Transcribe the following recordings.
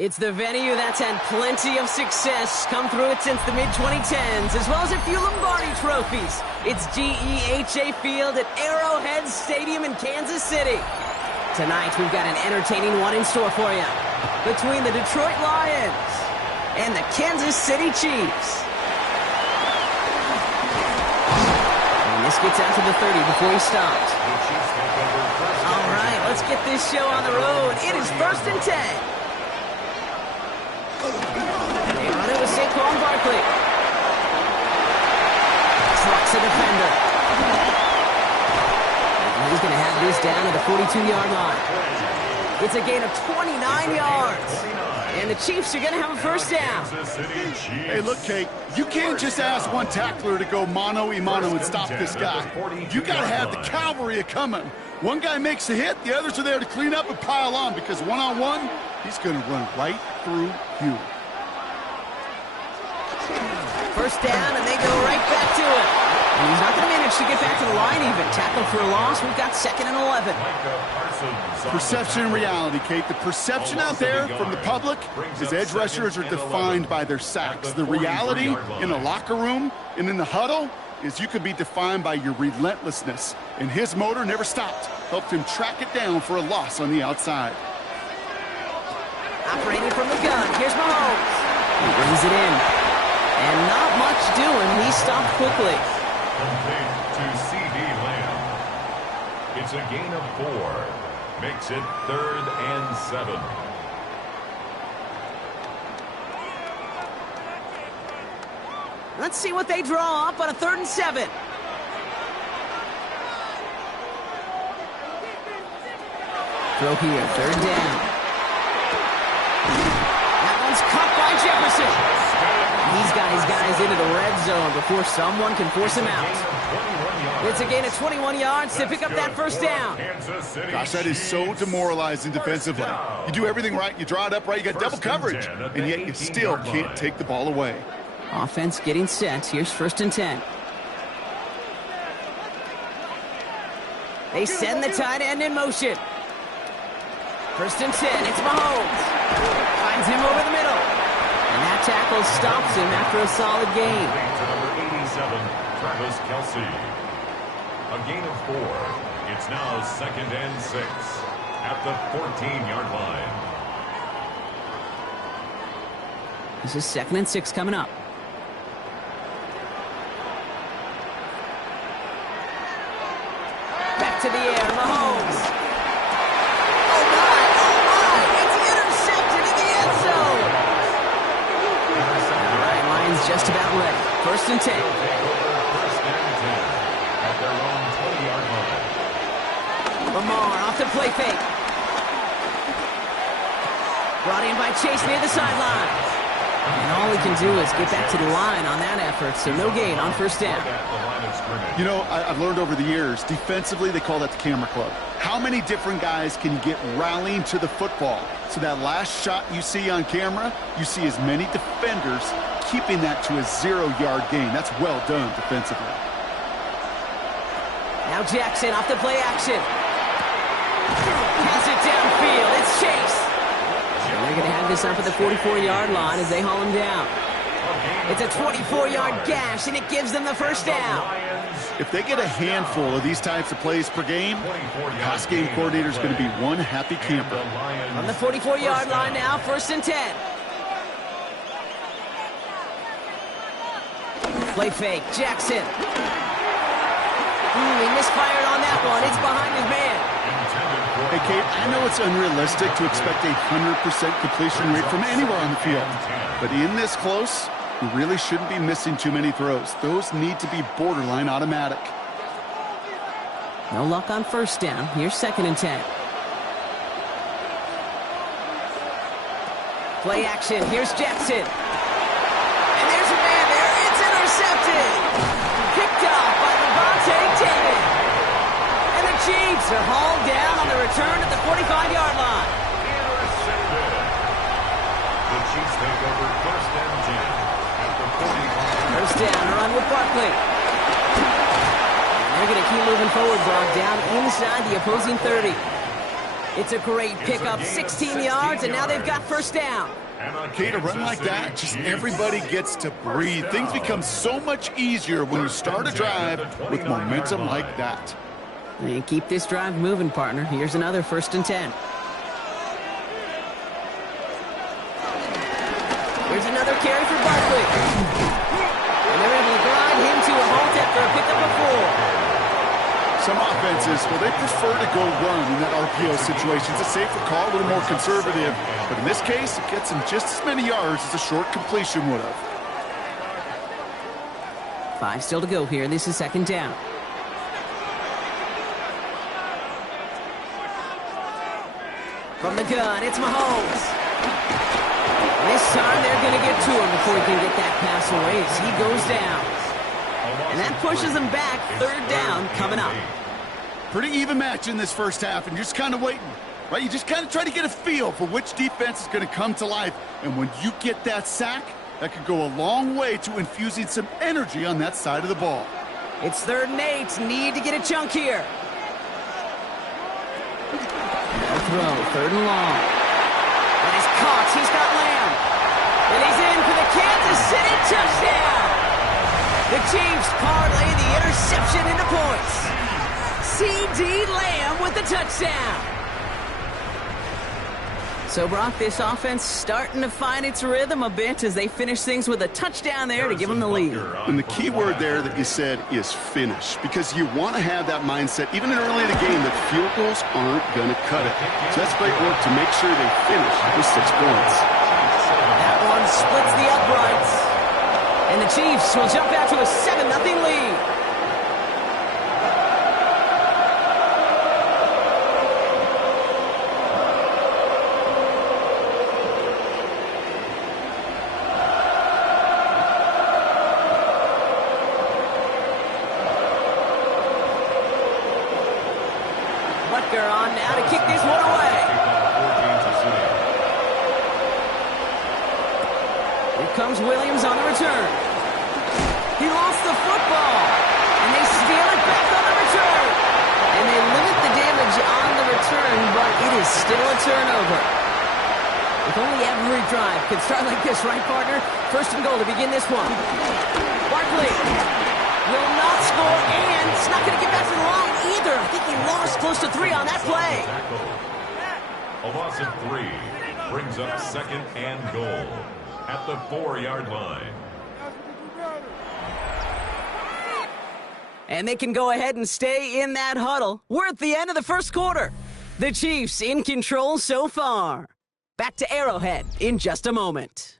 It's the venue that's had plenty of success come through it since the mid-2010s, as well as a few Lombardi trophies. It's GEHA Field at Arrowhead Stadium in Kansas City. Tonight, we've got an entertaining one in store for you between the Detroit Lions and the Kansas City Chiefs. And this gets out to the 30 before he stops. All right, let's get this show on the road. It is 1st and 10. They run it with Saquon Barkley. Trucks a defender. And he's going to have this down at the 42-yard line. It's a gain of 29 yards. And the Chiefs are going to have a first down. Hey, look, Kate, you can't just ask one tackler to go mano-a-mano and stop this guy. You got to have the cavalry coming. One guy makes a hit, the others are there to clean up and pile on, because one-on-one, he's going to run right through you. First down, and they go right back to it. And he's not going to manage to get back to the line even. Tackle for a loss. We've got 2nd and 11. Perception and reality, Kate. The perception out there from the public is edge rushers are defined by their sacks. The reality in the locker room and in the huddle is you could be defined by your relentlessness. And his motor never stopped. Helped him track it down for a loss on the outside. Operating from the gun. Here's Mahomes. He brings it in. And not much doing. He stopped quickly. Complete to C.D. Lamb. It's a gain of 4. Makes it 3rd and 7. Let's see what they draw up on a 3rd and 7. Throw here, 3rd down. That one's caught by Jefferson. He's got his guys into the red zone before someone can force him out. It's a gain of 21 yards to pick up that first down. Gosh, that is so demoralizing defensively. You do everything right, you draw it up right, you got double coverage, and yet you still can't take the ball away. Offense getting set. Here's 1st and 10. They send the tight end in motion. 1st and 10. It's Mahomes. Finds him over the middle. And that tackle stops him after a solid gain. To number 87, Travis Kelce. A gain of 4. It's now 2nd and 6 at the 14-yard line. This is 2nd and 6 coming up. Back to the air, Mahomes. Oh my, it's intercepted in the end zone. All right, Lions just about ready. 1st and 10. At their own 20-yard line. Lamar off the play fake. Brought in by Chase near the sideline. And all he can do is get back to the line on that effort, so no gain on 1st down. You know, I've learned over the years, defensively, they call that the camera club. How many different guys can you get rallying to the football? So that last shot you see on camera, you see as many defenders keeping that to a 0-yard gain. That's well done defensively. Now Jackson off the play action. Pass it downfield. It's Chase. And they're going to have this up at the 44-yard line as they haul him down. It's a 24-yard gash, and it gives them the first down. If they get a handful of these types of plays per game, the pass game coordinator is going to be one happy camper. On the 44-yard line now, 1st and 10. Play fake, Jackson. He misfired on that one. It's behind his man. Hey, Kate, I know it's unrealistic to expect a 100% completion rate from anywhere on the field. But in this close, you really shouldn't be missing too many throws. Those need to be borderline automatic. No luck on 1st down. Here's 2nd and 10. Play action. Here's Jackson. And there's a man there. It's intercepted. Picked off by Levante David. And the Chiefs are hauled down on the return at the 45-yard line. Intercepted. The Chiefs take over 1st and 10 at the 45. 1st down, a run with Barkley. And they're going to keep moving forward, Brock, down inside the opposing 30. It's a great pickup, 16 yards, and now they've got first down. Kate, a run like that, just everybody gets to breathe. Things become so much easier when you start a drive with momentum like that. And keep this drive moving, partner. Here's another 1st and 10. Here's another carry for Barkley. And they're able to glide him to a halt after a pickup of 4. Some offenses, well, they prefer to go run in that RPO situation. It's a safer call, a little more conservative. But in this case, it gets him just as many yards as a short completion would have. 5 still to go here. This is 2nd down. From the gun, it's Mahomes. This time they're going to get to him before he can get that pass away as he goes down. And that pushes them back. 3rd down coming up. Pretty even match in this first half, and you're just kind of waiting, right? You just kind of try to get a feel for which defense is going to come to life. And when you get that sack, that could go a long way to infusing some energy on that side of the ball. It's 3rd and 8. Need to get a chunk here. No throw. 3rd and long. And he's caught. He's got Lamb. And he's in for the Kansas City touchdown. The Chiefs parlay the interception into points. C.D. Lamb with the touchdown. So, Brock, this offense starting to find its rhythm a bit as they finish things with a touchdown there to give them the lead. And the key word there that you said is finish, because you want to have that mindset, even early in the game, that field goals aren't going to cut it. So that's great work to make sure they finish with 6 points. That one splits the uprights. And the Chiefs will jump out to a 7-0 lead. Butker on now to kick this one away. Here comes Williams on the return. He lost the football, and they steal it back on the return. And they limit the damage on the return, but it is still a turnover. If only every drive could start like this, right, partner? 1st and goal to begin this one. Barkley will not score, and it's not going to get back to the line either. I think he lost close to 3 on that play. A loss of 3 brings up 2nd and goal at the 4-yard line. And they can go ahead and stay in that huddle. We're at the end of the 1st quarter. The Chiefs in control so far. Back to Arrowhead in just a moment.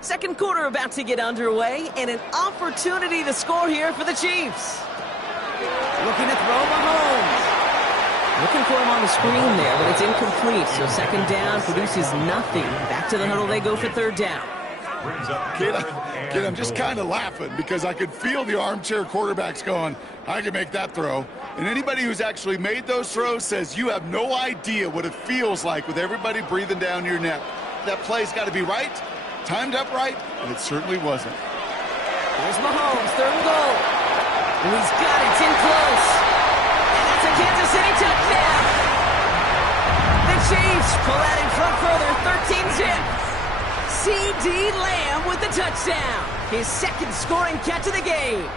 Second quarter about to get underway, and an opportunity to score here for the Chiefs. Looking to throw Mahomes. Looking for him on the screen there, but it's incomplete. So 2nd down produces nothing. Back to the huddle they go for 3rd down. Kid, I'm just kind of laughing because I could feel the armchair quarterbacks going, I can make that throw. And anybody who's actually made those throws says you have no idea what it feels like with everybody breathing down your neck. That play's got to be right, timed up right, and it certainly wasn't. Here's Mahomes, 3rd and goal. And he's got it, it's in close. And that's a Kansas City touchdown. The Chiefs pull out in front further, 13-zip. C.D. Lamb with the touchdown. His 2nd scoring catch of the game.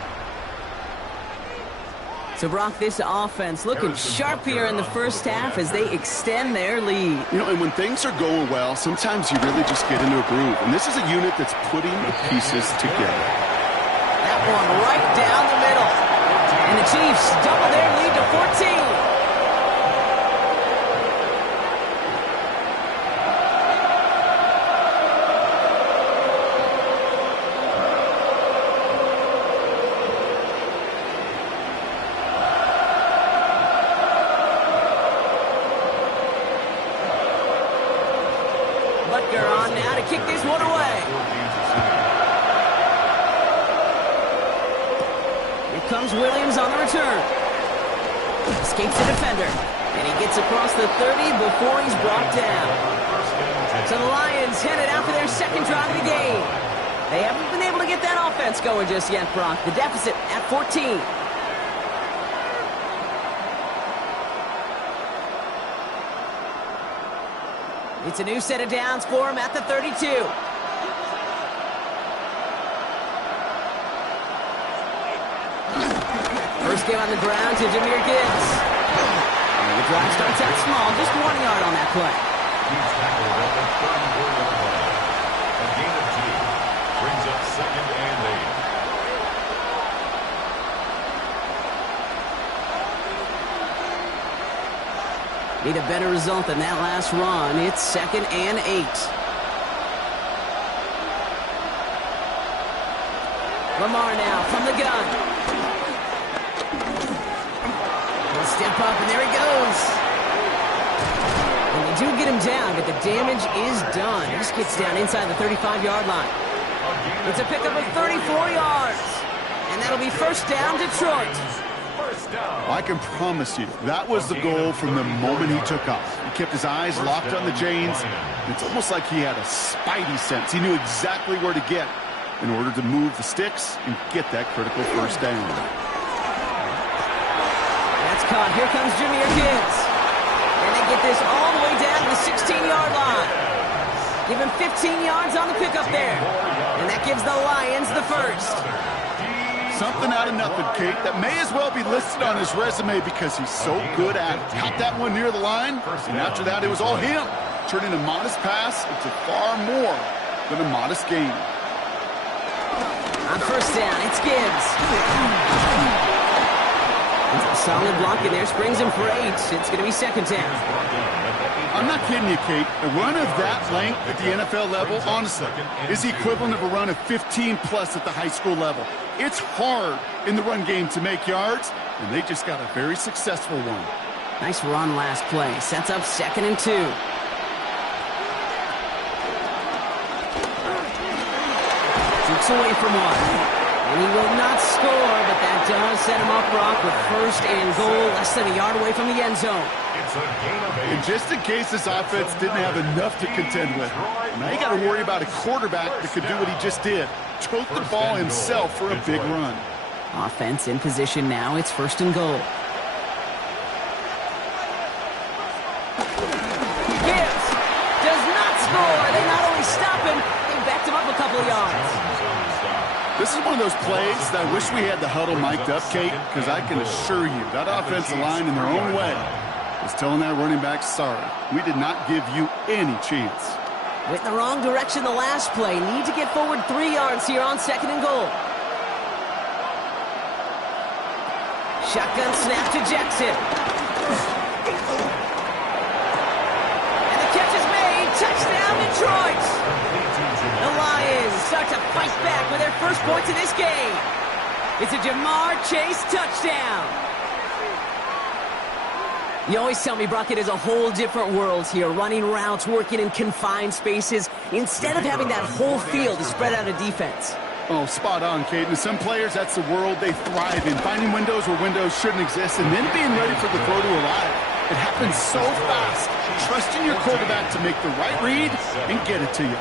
So, Brock, this offense looking sharp here in the first half as they extend their lead. You know, and when things are going well, sometimes you really just get into a groove. And this is a unit that's putting the pieces together. That one right down the middle. And the Chiefs double their lead to 14. Butker on now to kick this one away. Here comes Williams on the return. Escapes the defender. And he gets across the 30 before he's brought down. So the Lions headed out for their second drive of the game. They haven't been able to get that offense going just yet, Brock. The deficit at 14. It's a new set of downs for him at the 32. First game on the ground to Jahmyr Gibbs. And the drive starts out small, just 1 yard on that play. He's tackled at the 34-yard line. A gain of 2 brings up 2nd and 8. Need a better result than that last run. It's 2nd and 8. Lamar now from the gun. He'll step up, and there he goes. And they do get him down, but the damage is done. He just gets down inside the 35-yard line. It's a pickup of 34 yards. And that'll be first down, Detroit. I can promise you, that was the goal from the moment he took off. He kept his eyes locked on the chains. It's almost like he had a spidey sense. He knew exactly where to get in order to move the sticks and get that critical first down. That's caught. Here comes Jahmyr Gibbs. And they get this all the way down to the 16-yard line. Give him 15 yards on the pickup there. And that gives the Lions the first. Something out of nothing, Kate, that may as well be listed on his resume because he's so good at it. Caught that one near the line, and after that, it was all him. Turning a modest pass into far more than a modest gain. On first down, it's Gibbs. It's a solid block in there, springs him for 8. It's going to be second down. I'm not kidding you, Kate. A run of that length at the NFL level, honestly, is the equivalent of a run of 15-plus at the high school level. It's hard in the run game to make yards, and they just got a very successful one. Nice run last play. Sets up 2nd and 2. Jukes away from one. And he will not score, but that does set him up, Brock, with first and goal, less than a yard away from the end zone. And just in case this offense didn't have enough to contend with, now you got to worry about a quarterback that could do what he just did. Tote the ball himself for a big run. Offense in position now. It's first and goal. Gibbs does not score. They not only stop him, they backed him up a couple of yards. This is one of those plays that I wish we had the huddle mic'd up, Kate, because I can assure you that offensive line in their own way is telling that running back, sorry, we did not give you any chance. Went in the wrong direction the last play. Need to get forward 3 yards here on 2nd and goal. Shotgun snap to Jackson. And the catch is made. Touchdown, Detroit. The Lions start to fight back with their first points of this game. It's a Ja'Marr Chase touchdown. You always tell me, Brock, it is a whole different world here, running routes, working in confined spaces, instead of having that whole field to spread out a defense. Oh, spot on, Kate. And some players, that's the world they thrive in, finding windows where windows shouldn't exist, and then being ready for the throw to arrive. It happens so fast. Trusting your quarterback to make the right read and get it to you.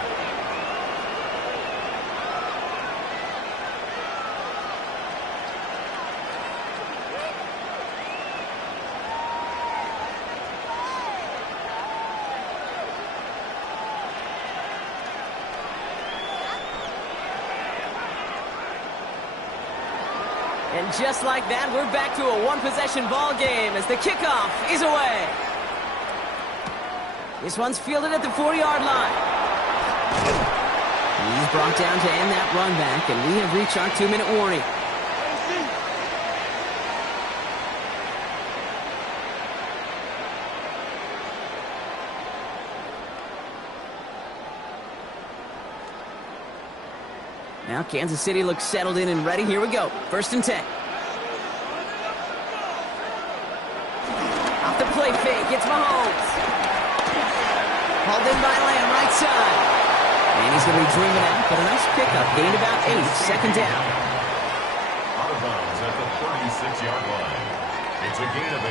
And just like that, we're back to a one-possession ball game as the kickoff is away. This one's fielded at the 40-yard line. He's brought down to end that run back, and we have reached our 2-minute warning. Now Kansas City looks settled in and ready. Here we go. 1st and 10. Off the play fake. It's Mahomes. Hauled in by Lamb, right side. And he's going to be dreaming out, but a nice pickup. Gained about 8. 2nd down. Out of bounds at the 36-yard line. It's a gain of 8.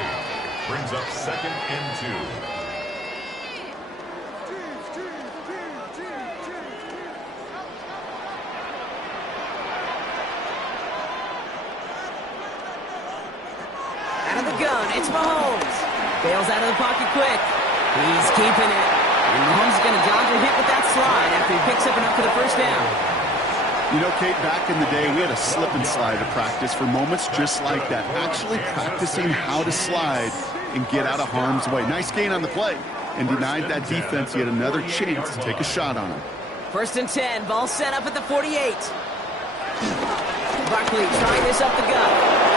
Brings up 2nd and 2. Out of the gun, it's Mahomes. Bails out of the pocket quick. He's keeping it. And Mahomes is going to dodge a hit with that slide after he picks up enough for the first down. You know, Kate, back in the day, we had a slip and slide to practice for moments just like that. Actually practicing how to slide and get out of harm's way. Nice gain on the play. And denied that defense yet another chance to take a shot on him. 1st and 10, ball set up at the 48. Barkley trying this up the gut.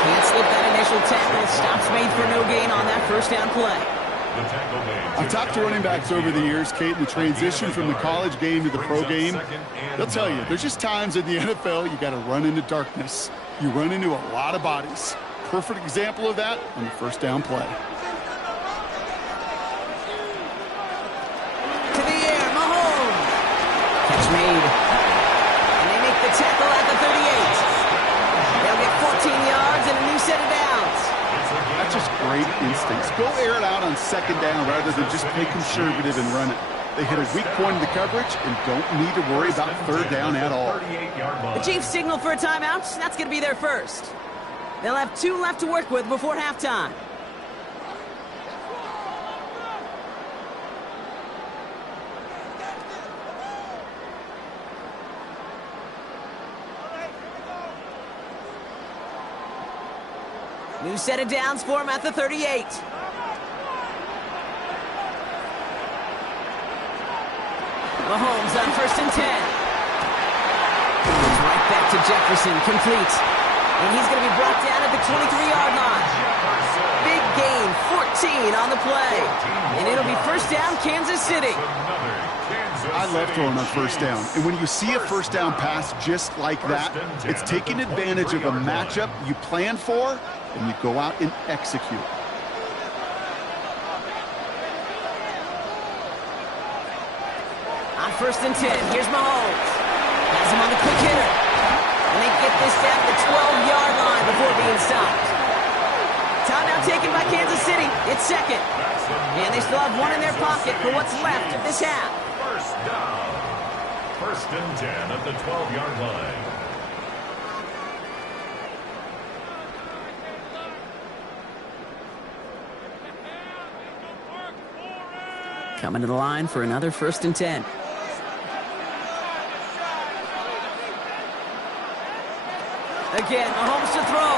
Can't slip that initial tackle. Stops made for no gain on that first down play. I've talked to running backs over the years, Kate, the transition from the college game to the pro game. They'll tell you, there's just times in the NFL you got to run into darkness. You run into a lot of bodies. Perfect example of that on the first down play. To the air, Mahomes. Catch made. And they make the tackle at the 38. They'll get 14 yards and a new set of downs. That's just great instincts. Go air it out on 2nd down rather than just play conservative and run it. They hit a weak point in the coverage and don't need to worry about 3rd down at all. The Chiefs signal for a timeout. That's going to be their first. They'll have 2 left to work with before halftime. New set of downs for him at the 38. Mahomes on 1st and 10. Goes right back to Jefferson, complete. And he's going to be brought down at the 23-yard line. Big gain, 14 on the play. And it'll be first down, Kansas City. I love throwing on 1st down. And when you see a 1st down pass just like that, it's taking advantage of a matchup you plan for, and you go out and execute. On 1st and 10, here's Mahomes. Has him on the quick hitter. And they get this down to the 12-yard line before being stopped. Timeout taken by Kansas City. It's 2nd. And they still have 1 in their pocket for what's left of this half. First down. 1st and 10 at the 12-yard line. Coming to the line for another 1st and 10. Again, Mahomes to throw.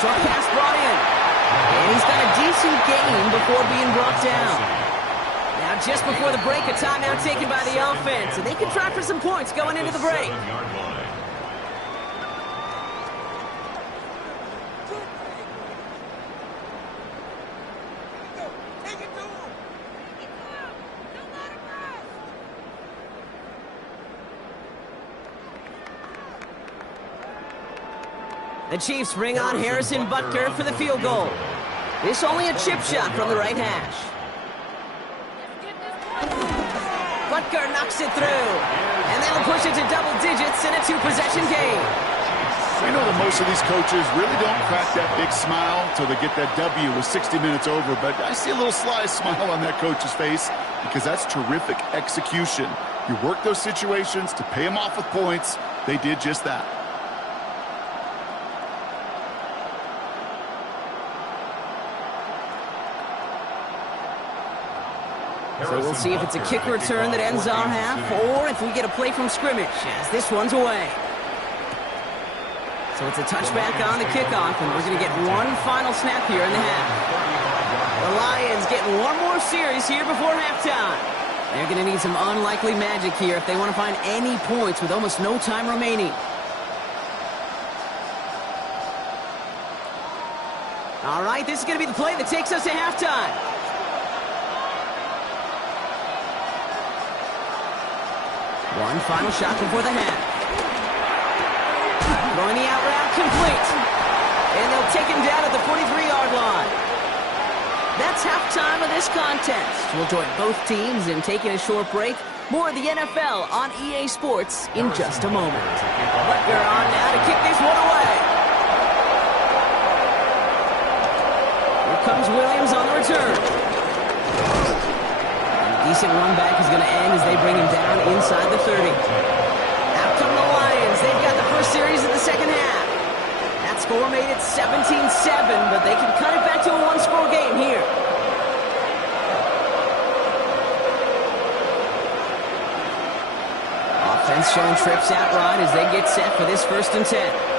Short pass brought in. And he's got a decent gain before being brought down. Now, just before the break, a timeout taken by the offense. And they can try for some points going into the break. The Chiefs bring on Harrison Butker for the field goal. This only a chip shot from the right hash. Butker knocks it through. And that'll push it to double digits in a 2-possession game. You know that most of these coaches really don't crack that big smile until they get that W with 60 minutes over. But I see a little sly smile on that coach's face because that's terrific execution. You work those situations to pay them off with points. They did just that. So we'll see if it's a kick return that ends our half, or if we get a play from scrimmage, as this one's away. So it's a touchback on the kickoff, and we're going to get one final snap here in the half. The Lions getting one more series here before halftime. They're going to need some unlikely magic here if they want to find any points with almost no time remaining. All right, this is going to be the play that takes us to halftime. One final shot before the half. Throwing the out route, complete. And they'll take him down at the 43-yard line. That's halftime of this contest. We'll join both teams in taking a short break. More of the NFL on EA Sports in just a moment. Butker on now to kick this one away. comes Williams on the return. And a decent run back is going to end as they bring him down inside the 30. Out come the Lions. They've got the first series of the second half. That score made it 17-7, but they can cut it back to a one-score game here. Offense showing trips out right as they get set for this 1st and 10.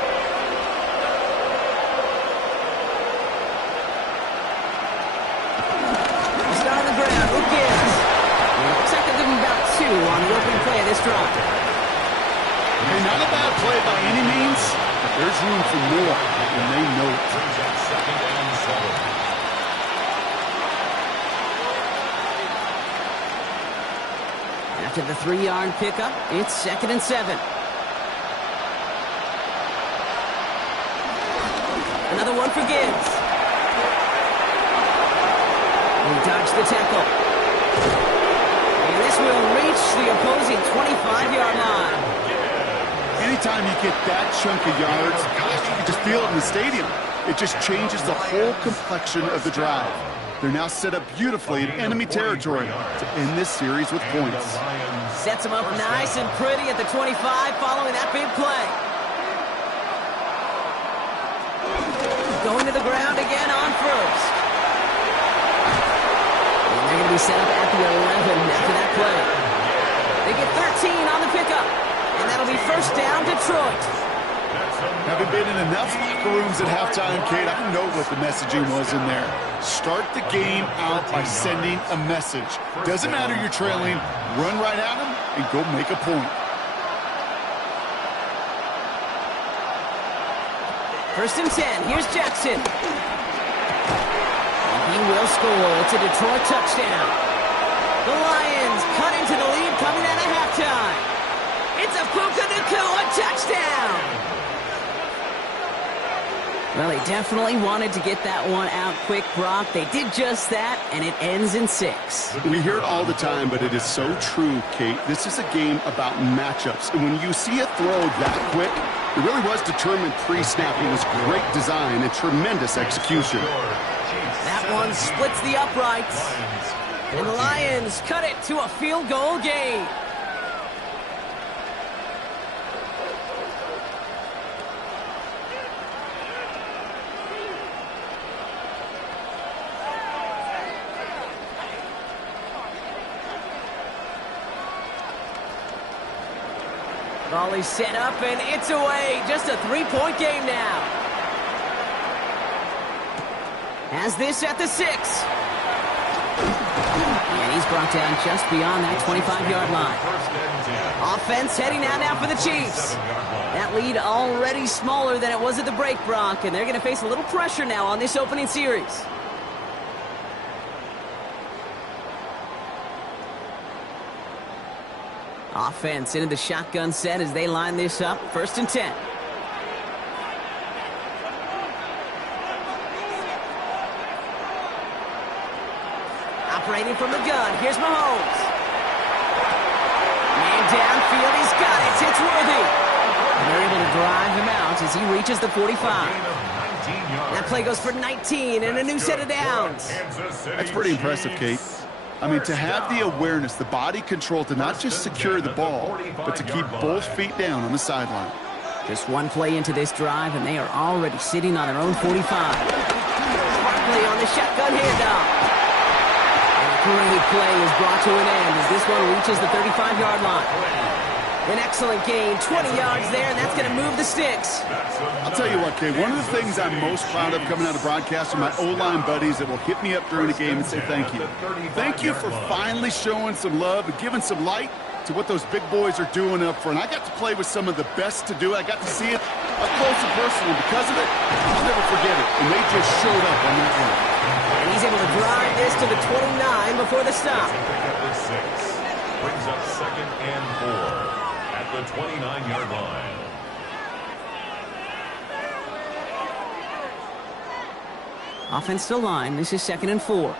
On the opening play of this drive. Okay, not a bad play by any means, but there's room for more, and they know it. Second and 7. After the 3-yard pickup, it's 2nd and 7. Another one for Gibbs. He dodged the tackle. This will reach the opposing 25-yard line. Anytime you get that chunk of yards, gosh, you can just feel it in the stadium. It just changes the whole complexion of the drive. They're now set up beautifully in enemy territory to end this series with points. Sets them up nice and pretty at the 25 following that big play. Going to the ground again on first. They're going to be set up at the 11 after that play. They get 13 on the pickup, and that'll be 1st down, Detroit. Having been in enough locker rooms at halftime, Kate, I know what the messaging was in there. Start the game out by sending a message. Doesn't matter you're trailing, run right at them and go make a point. 1st and 10, here's Jackson. He will score. It's a Detroit touchdown. The Lions cut into the lead coming out of halftime. It's a Puka Nacua touchdown. Well, they definitely wanted to get that one out quick, Brock. They did just that, and it ends in 6. We hear it all the time, but it is so true, Kate. This is a game about matchups. And when you see a throw that quick, it really was determined pre-snap. It was great design and tremendous execution. That one splits the uprights. And the Lions cut it to a field goal game. Volley set up and it's away. Just a 3-point game now. Has this at the 6. And he's brought down just beyond that 25-yard line. Offense heading out now for the Chiefs. That lead already smaller than it was at the break, Brock, and they're going to face a little pressure now on this opening series. Offense into the shotgun set as they line this up. 1st and 10. Operating from the gun. Here's Mahomes. Man downfield. He's got it. It's Worthy. And they're able to drive him out as he reaches the 45. That play goes for 19 and a new set of downs. That's pretty impressive, Kate. I mean, to have the awareness, the body control to not just secure the ball, but to keep both feet down on the sideline. Just one play into this drive, and they are already sitting on their own 45. Barkley on the shotgun handoff. And a great play is brought to an end as this one reaches the 35-yard line. An excellent gain, 20 yards there, and that's going to move the sticks. I'll tell you what, Kay, one of the things I'm most proud of coming out of broadcast are my O-line buddies that will hit me up during the game and say thank you. Thank you for finally showing some love and giving some light to what those big boys are doing up front. I got to play with some of the best to do it. I got to see it up close and personal. Because of it, I'll never forget it. And they just showed up on that one. And he's able to drive this to the 29 before the stop. Brings up 2nd and 4 at the 29-yard line. Offense to line. This is 2nd and 4.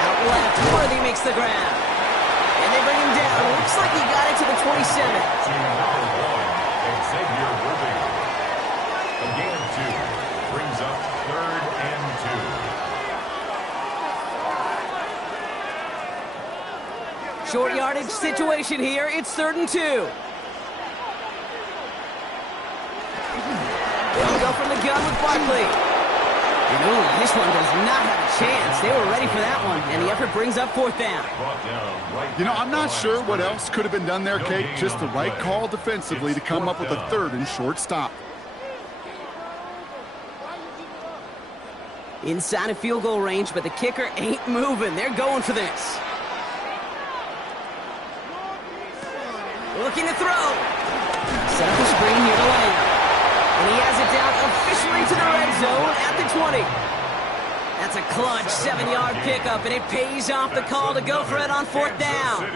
Out left, Worthy makes the grab. And then bring him down. Looks like he got it to the 27. To number 1, Xavier Worthy. A gain of 2 brings up 3rd and 2. Short yardage situation here. It's 3rd and 2. They'll go from the gun with Barkley. And ooh, this one does not have a chance. They were ready for that one, and the effort brings up 4th down. You know, I'm not sure what else could have been done there, Kate. Just the right call defensively to come up with a 3rd and short stop. Inside of field goal range, but the kicker ain't moving. They're going for this. Looking to throw. Set up a screen here to Lamb. And he has it down officially to the red zone at the 20. That's a clutch 7-yard pickup, and it pays off the call to go for it on 4th down.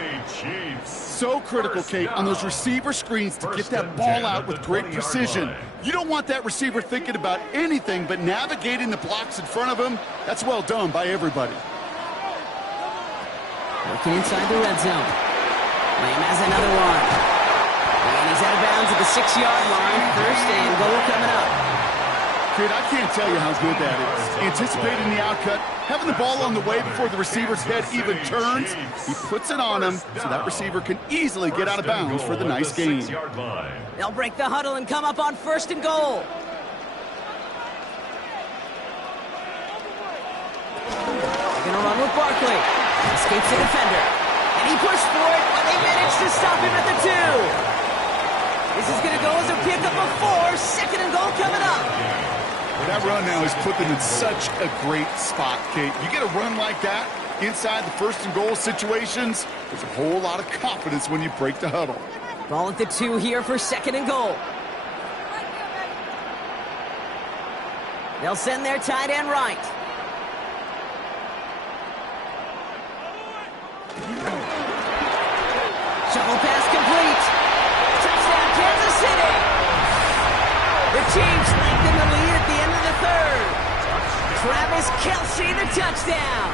So critical, Kate, on those receiver screens to get that ball out with great precision. You don't want that receiver thinking about anything but navigating the blocks in front of him. That's well done by everybody. Looking inside the red zone. Lamb has another one. And he's out of bounds at the 6-yard line. 1st and goal coming up. Kid, I can't tell you how good that is. Anticipating the outcut, having the ball on the way before the receiver's head even turns. He puts it on him so that receiver can easily get out of bounds for the nice gain. They'll break the huddle and come up on 1st and goal. They're going to run with Barkley. Escapes the defender. And he pushed for it, but they managed to stop him at the 2. This is going to go as a pickup of 4. 2nd and goal coming up. That run now has put them in such a great spot, Kate. You get a run like that inside the 1st and goal situations, there's a whole lot of confidence when you break the huddle. Ball at the 2 here for 2nd and goal. They'll send their tight end right. Shovel pass complete. Touchdown, Kansas City. The Chiefs lengthen the lead at the end of the 3rd. Travis Kelce, the touchdown.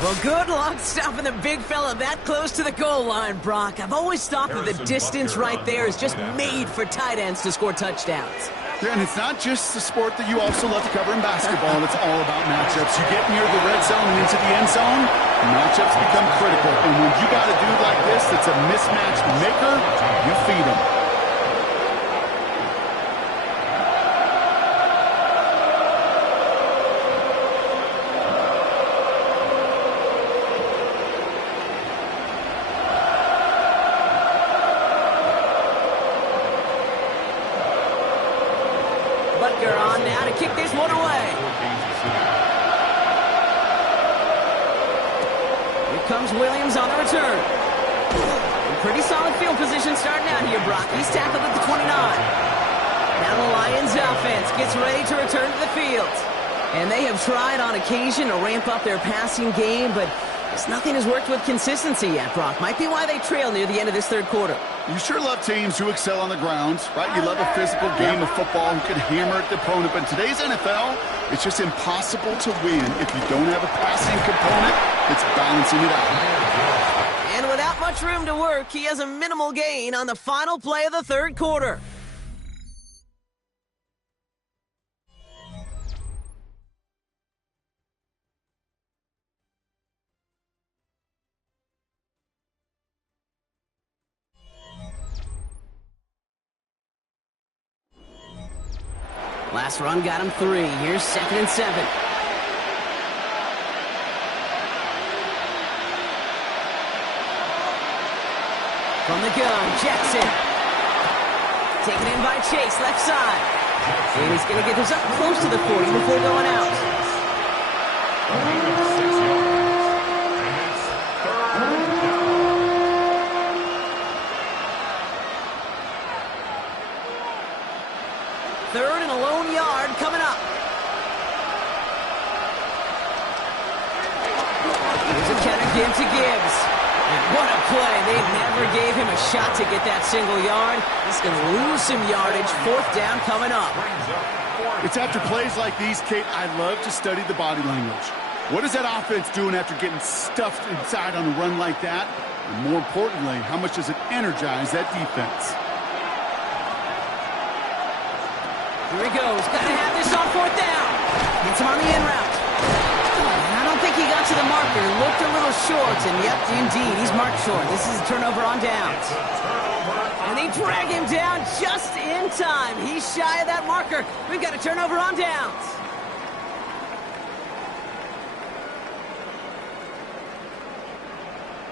Well, good luck stopping the big fella that close to the goal line, Brock. I've always thought that the distance right there is just made for tight ends to score touchdowns. Yeah, and it's not just the sport that you also love to cover in basketball. It's all about matchups. You get near the red zone and into the end zone, matchups become critical. And when you got a dude like this that's a mismatch maker, you feed him. Butker on now to kick this one away. Here comes Williams on the return. Pretty solid field position starting out here, Brock. He's tackled at the 29. Now the Lions offense gets ready to return to the field. And they have tried on occasion to ramp up their passing game, but nothing has worked with consistency yet, Brock. Might be why they trail near the end of this 3rd quarter. You sure love teams who excel on the ground, right? You love a physical game of football who can hammer at the opponent. But in today's NFL, it's just impossible to win if you don't have a passing component that's balancing it out. And without much room to work, he has a minimal gain on the final play of the 3rd quarter. Last run got him 3. Here's 2nd and 7. From the gun, Jackson. Taken in by Chase, left side. And he's going to get this up close to the 40 before going out. Third and a lone yard coming up. Here's a counter give to Gibbs. And what a play. They never gave him a shot to get that single yard. He's going to lose some yardage. 4th down coming up. It's after plays like these, Kate, I love to study the body language. What is that offense doing after getting stuffed inside on a run like that? And more importantly, how much does it energize that defense? Here he goes. Got to have this on 4th down. Gets him on the in route. I don't think he got to the marker. Looked a little short, and yep, indeed, he's marked short. This is a turnover on downs. And they drag him down just in time. He's shy of that marker. We've got a turnover on downs.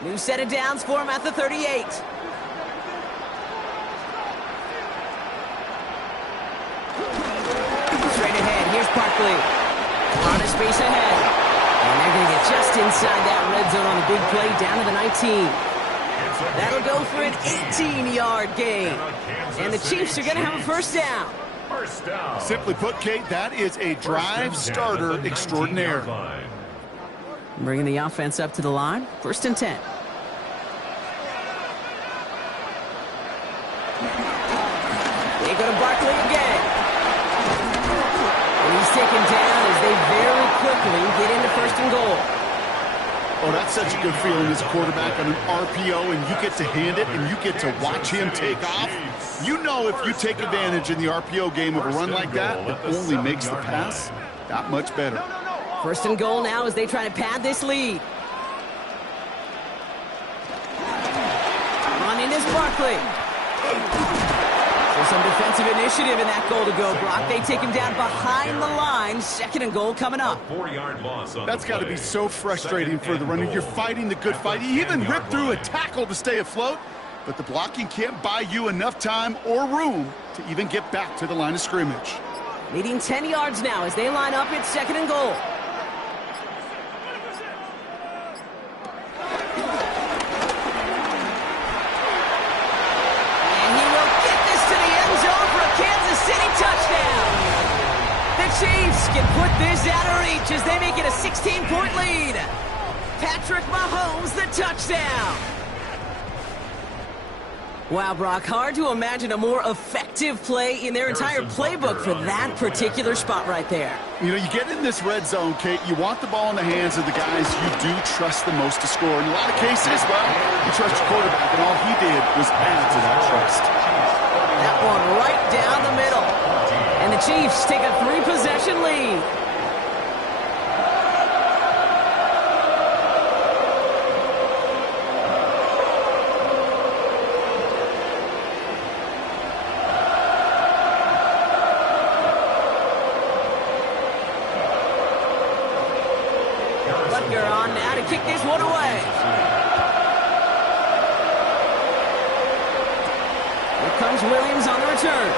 New set of downs for him at the 38. Straight ahead, here's Barkley. A lot of space ahead. And they're going to get just inside that red zone on the big play, down to the 19. That'll go for an 18-yard gain. And the Chiefs are going to have a first down. Simply put, Kate, that is a drive starter extraordinaire. Bringing the offense up to the line. 1st and 10. They go to Barkley again. And he's taken down as they very quickly get into 1st and goal. Oh, that's such a good feeling as a quarterback on an RPO, and you get to hand it, and you get to watch him take off. You know, if you take advantage in the RPO game of a run like that, it only makes the pass that much better. 1st and goal now as they try to pad this lead. Running is Barkley. So some defensive initiative in that goal to go, Brock. They take him down behind the line. 2nd and goal coming up. That's got to be so frustrating for the runner. You're fighting the good fight. You even ripped through a tackle to stay afloat, but the blocking can't buy you enough time or room to even get back to the line of scrimmage. Leading 10 yards now as they line up at 2nd and goal. Chiefs can put this out of reach as they make it a 16-point lead. Patrick Mahomes, the touchdown. Wow, Brock, hard to imagine a more effective play in their entire playbook for that particular spot right there. You know, you get in this red zone, Kate, you want the ball in the hands of the guys you do trust the most to score. In a lot of cases, well, you trust your quarterback, and all he did was add to that trust. That one right down the middle. And the Chiefs take a 3-possession lead. Butker on now to kick this one away. Here comes Williams on the return.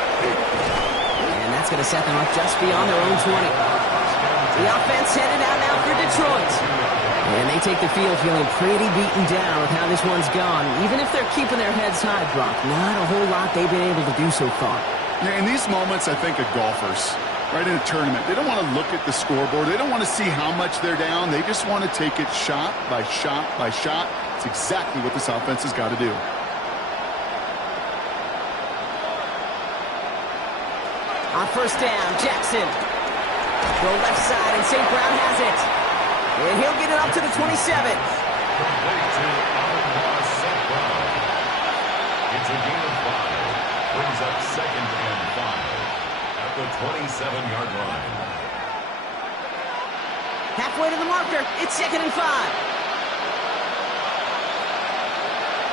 That's going to set them up just beyond their own 20. The offense headed out now for Detroit. And they take the field feeling pretty beaten down with how this one's gone. Even if they're keeping their heads high, Brock, not a whole lot they've been able to do so far. Yeah, in these moments, I think of golfers, right, in a tournament. They don't want to look at the scoreboard. They don't want to see how much they're down. They just want to take it shot by shot by shot. It's exactly what this offense has got to do. On 1st down, Jackson. Go left side, and St. Brown has it. And he'll get it up to the 27. It's a gain of 5. Brings up 2nd and 5 at the 27-yard line. Halfway to the marker. It's 2nd and 5.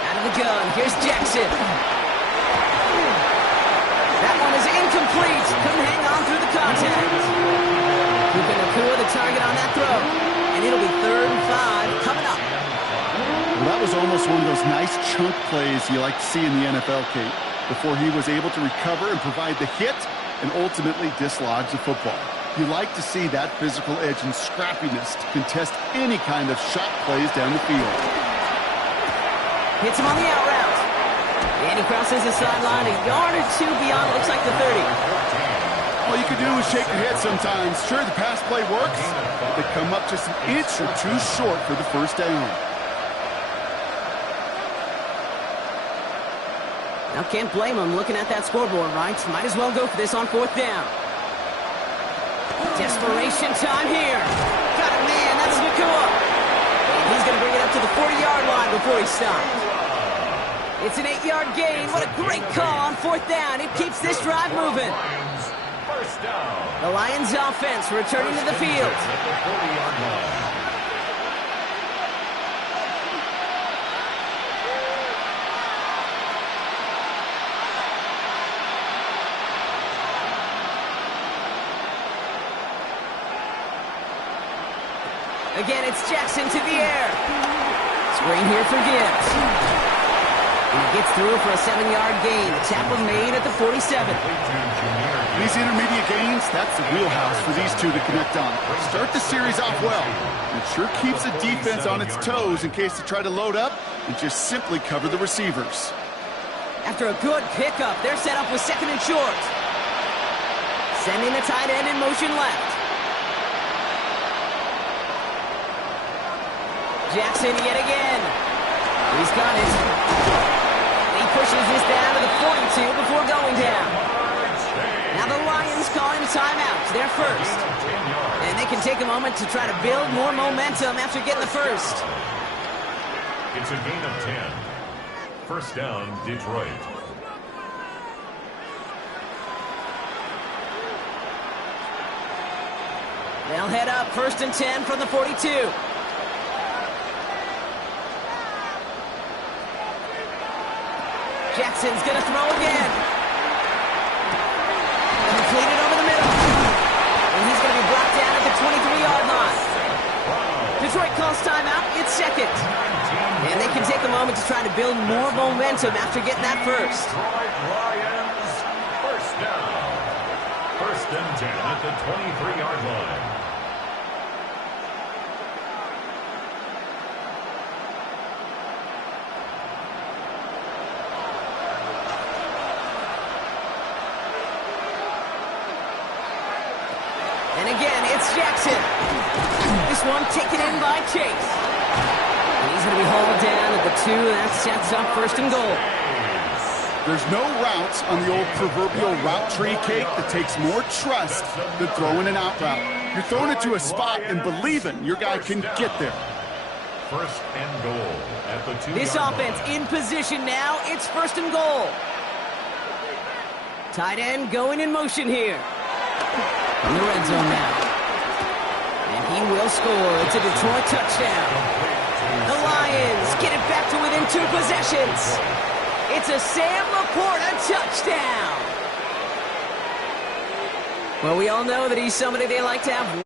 Out of the gun. Here's Jackson. That one is incomplete. Couldn't hang on through the contact. Keeping Nakua the target on that throw. And it'll be 3rd and 5 coming up. Well, that was almost one of those nice chunk plays you like to see in the NFL, Kate, before he was able to recover and provide the hit and ultimately dislodge the football. You like to see that physical edge and scrappiness to contest any kind of shot plays down the field. Hits him on the out route. And he crosses the sideline a yard or two beyond, looks like the 30. All you can do is shake your head sometimes. Sure, the pass play works, but they come up just an inch or two short for the 1st down. Now, can't blame him looking at that scoreboard, right? Might as well go for this on 4th down. Desperation time here. Got a man, that's Nacua. And he's going to bring it up to the 40-yard line before he stops. It's an 8-yard gain. What a great call on 4th down. It keeps this drive moving. First down. The Lions offense returning to the field. Again, it's Jackson to the air. Screen here for Gibbs. And he gets through for a 7-yard gain. The tackle made at the 47. These intermediate gains, that's the wheelhouse for these two to connect on. Start the series off well. It sure keeps the defense on its toes in case they try to load up and just simply cover the receivers. After a good pickup, they're set up with 2nd and short. Sending the tight end in motion left. Jackson yet again. He's got it. He pushes this down to the 42 before going down. Now the Lions calling a timeout. They're first. And they can take a moment to try to build more momentum after getting the first. It's a gain of 10. First down, Detroit. They'll head up 1st and 10 from the 42. Jackson's going to throw again. Completed over the middle. And he's going to be brought down at the 23-yard line. Detroit calls timeout. It's 2nd. And they can take a moment to try to build more momentum after getting that first. Detroit Lions, first down. 1st and 10 at the 23-yard line. And again, it's Jackson. This one taken in by Chase. And he's going to be hauled down at the 2, and that sets up 1st and goal. There's no routes on the old proverbial route tree cake that takes more trust than throwing an out route. You're throwing it to a spot and believing your guy can get there. 1st and goal at the 2-yard line. This offense in position now. It's 1st and goal. Tight end going in motion here. In the red zone now. And he will score. It's a Detroit touchdown. The Lions get it back to within 2 possessions. It's a Sam Laporta touchdown. Well, we all know that he's somebody they like to have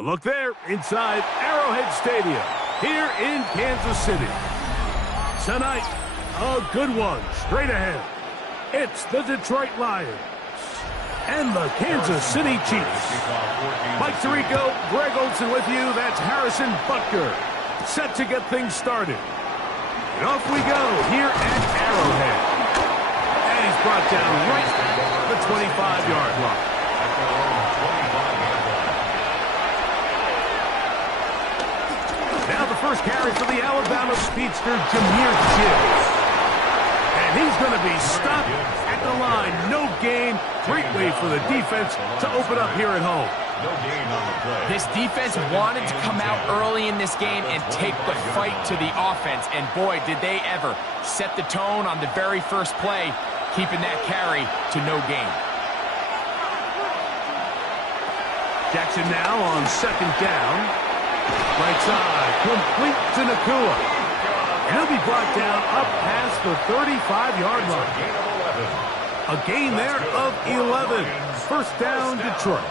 A look there inside Arrowhead Stadium here in Kansas City. Tonight, a good one straight ahead. It's the Detroit Lions and the Kansas City Chiefs. Mike Tirico, Greg Olsen with you. That's Harrison Butker, set to get things started. And off we go here at Arrowhead. And he's brought down right at the 25-yard line. Now the first carry for the Alabama speedster, Jahmyr Gibbs. And he's going to be stopped at the line. No gain. Great way for the defense to open up here at home. No gain on the play. This defense wanted to come out early in this game and take the fight to the offense. And boy, did they ever set the tone on the very first play, keeping that carry to no gain. Jackson now on second down. Right side, complete to Nacua. And he'll be brought down up past the 35-yard line. A gain there of 11. First down, Detroit.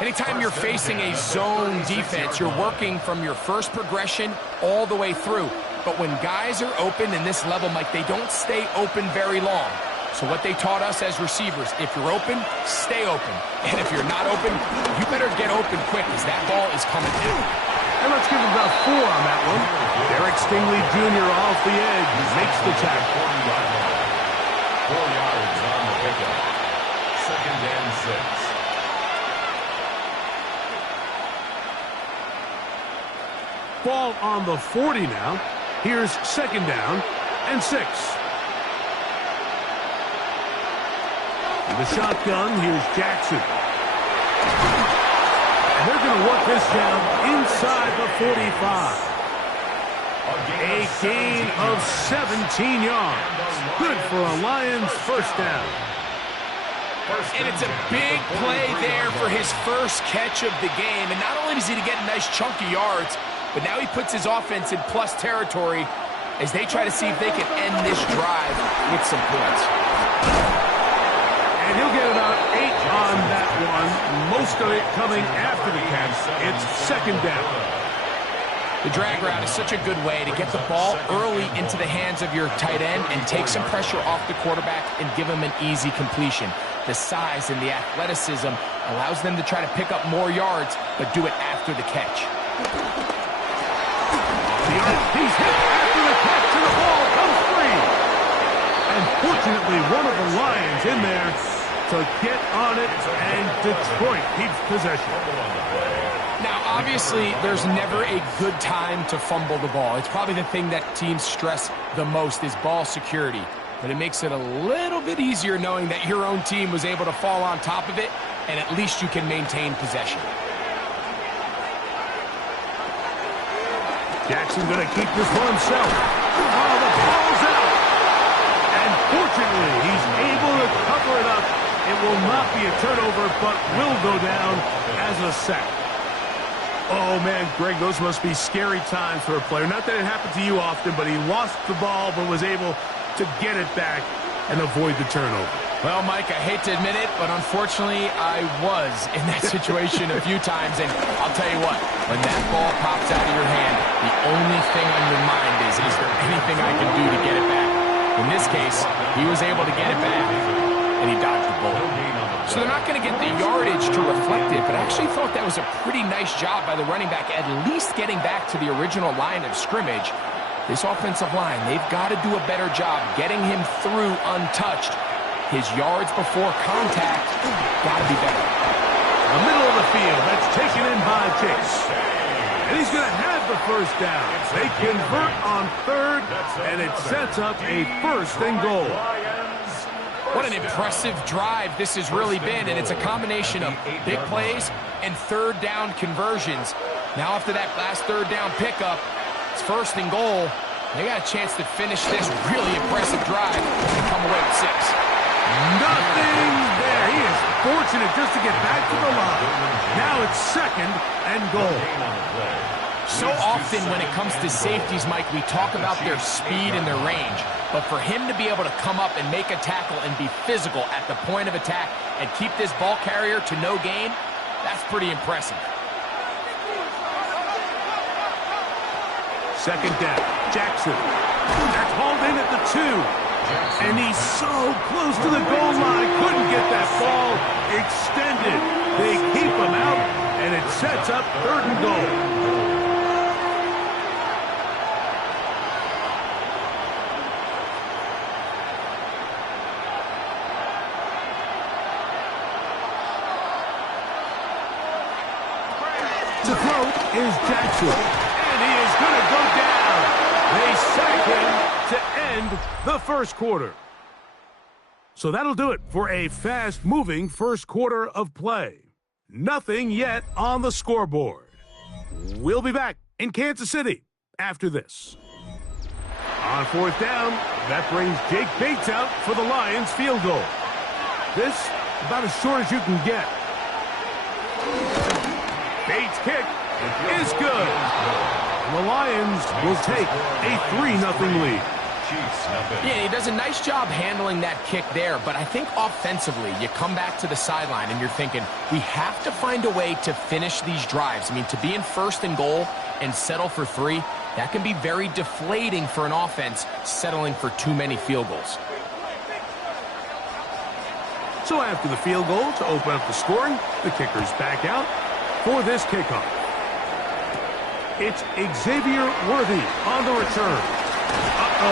Anytime you're facing a zone defense, you're working from your first progression all the way through. But when guys are open in this level, Mike, they don't stay open very long. So what they taught us as receivers, if you're open, stay open. And if you're not open, you better get open quick as that ball is coming down. And let's give him about 4 on that one. Derek Stingley Jr. off the edge makes the tackle. 4 yards on the pickup. Second and 6. Ball on the 40 now. Here's second down and 6. In the shotgun, here's Jackson. And they're going to work this down inside the 45. A gain of 17 yards. Good for a Lions first down. And it's a big play there for his first catch of the game. And not only does he get a nice chunk of yards, but now he puts his offense in plus territory as they try to see if they can end this drive with some points. And he'll get about 8 on that one. Most of it coming after the catch. It's second down. The drag route is such a good way to get the ball early into the hands of your tight end and take some pressure off the quarterback and give him an easy completion. The size and the athleticism allows them to try to pick up more yards, but do it after the catch. He's hit after the catch and the ball comes free. And fortunately, one of the Lions in there to get on it, and Detroit keeps possession. Now, obviously, there's never a good time to fumble the ball. It's probably the thing that teams stress the most is ball security. But it makes it a little bit easier knowing that your own team was able to fall on top of it, and at least you can maintain possession. Jackson going to keep this for himself. Oh, the ball's out. And fortunately, he's able to cover it up. It will not be a turnover, but will go down as a sack. Oh, man, Greg, those must be scary times for a player. Not that it happened to you often, but he lost the ball but was able to get it back and avoid the turnover. Well, Mike, I hate to admit it, but unfortunately, I was in that situation a few times. And I'll tell you what, when that ball pops out of your hand, the only thing on your mind is there anything I can do to get it back? In this case, he was able to get it back, and he dodged the bullet. So they're not going to get the yardage to reflect it, but I actually thought that was a pretty nice job by the running back, at least getting back to the original line of scrimmage. This offensive line, they've got to do a better job getting him through untouched. His yards before contact got to be better. The middle of the field, that's taken in by Chase. And he's going to have the first down. They convert on third, and it sets up a first and goal. What an impressive drive this has really been, and it's a combination of big plays and third down conversions. Now after that last third down pickup, it's first and goal. They got a chance to finish this really impressive drive and come away with 6. Nothing there. He is fortunate just to get back to the line. Now it's second and goal. So often when it comes to safeties, Mike, we talk about their speed and their range. But for him to be able to come up and make a tackle and be physical at the point of attack and keep this ball carrier to no gain, that's pretty impressive. second down. Jackson. That's hauled in at the 2. And he's so close to the goal line. Couldn't get that ball extended. They keep him out, and it sets up 3rd and goal. To throw is Jackson, and he is going to go down. They sack him to end the first quarter. So that'll do it for a fast-moving first quarter of play. Nothing yet on the scoreboard. We'll be back in Kansas City after this. On 4th down, that brings Jake Bates out for the Lions field goal. This about as short as you can get. Bates' kick is good. The Lions will take a 3-0 lead. Yeah, he does a nice job handling that kick there, but I think offensively, you come back to the sideline and you're thinking, we have to find a way to finish these drives. I mean, to be in 1st and goal and settle for 3, that can be very deflating for an offense settling for too many field goals. So after the field goal to open up the scoring, the kicker's back out for this kickoff. It's Xavier Worthy on the return. And